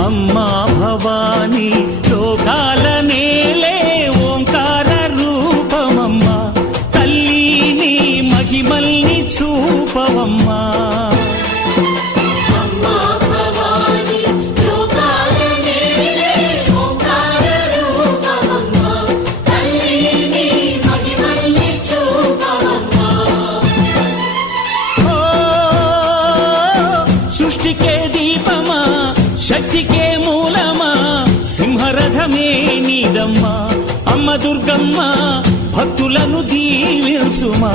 అమ్మా భవానీ లోకాల నేలే ఓంకార రూపమమ్మా తల్లి నీ మహిమల్ని చూపవమ్మా సృష్టికే దీపమా శక్తికే మూలమా సింహరథమే నీదమ్మా అమ్మ దుర్గమ్మ భక్తులను దీవించుమా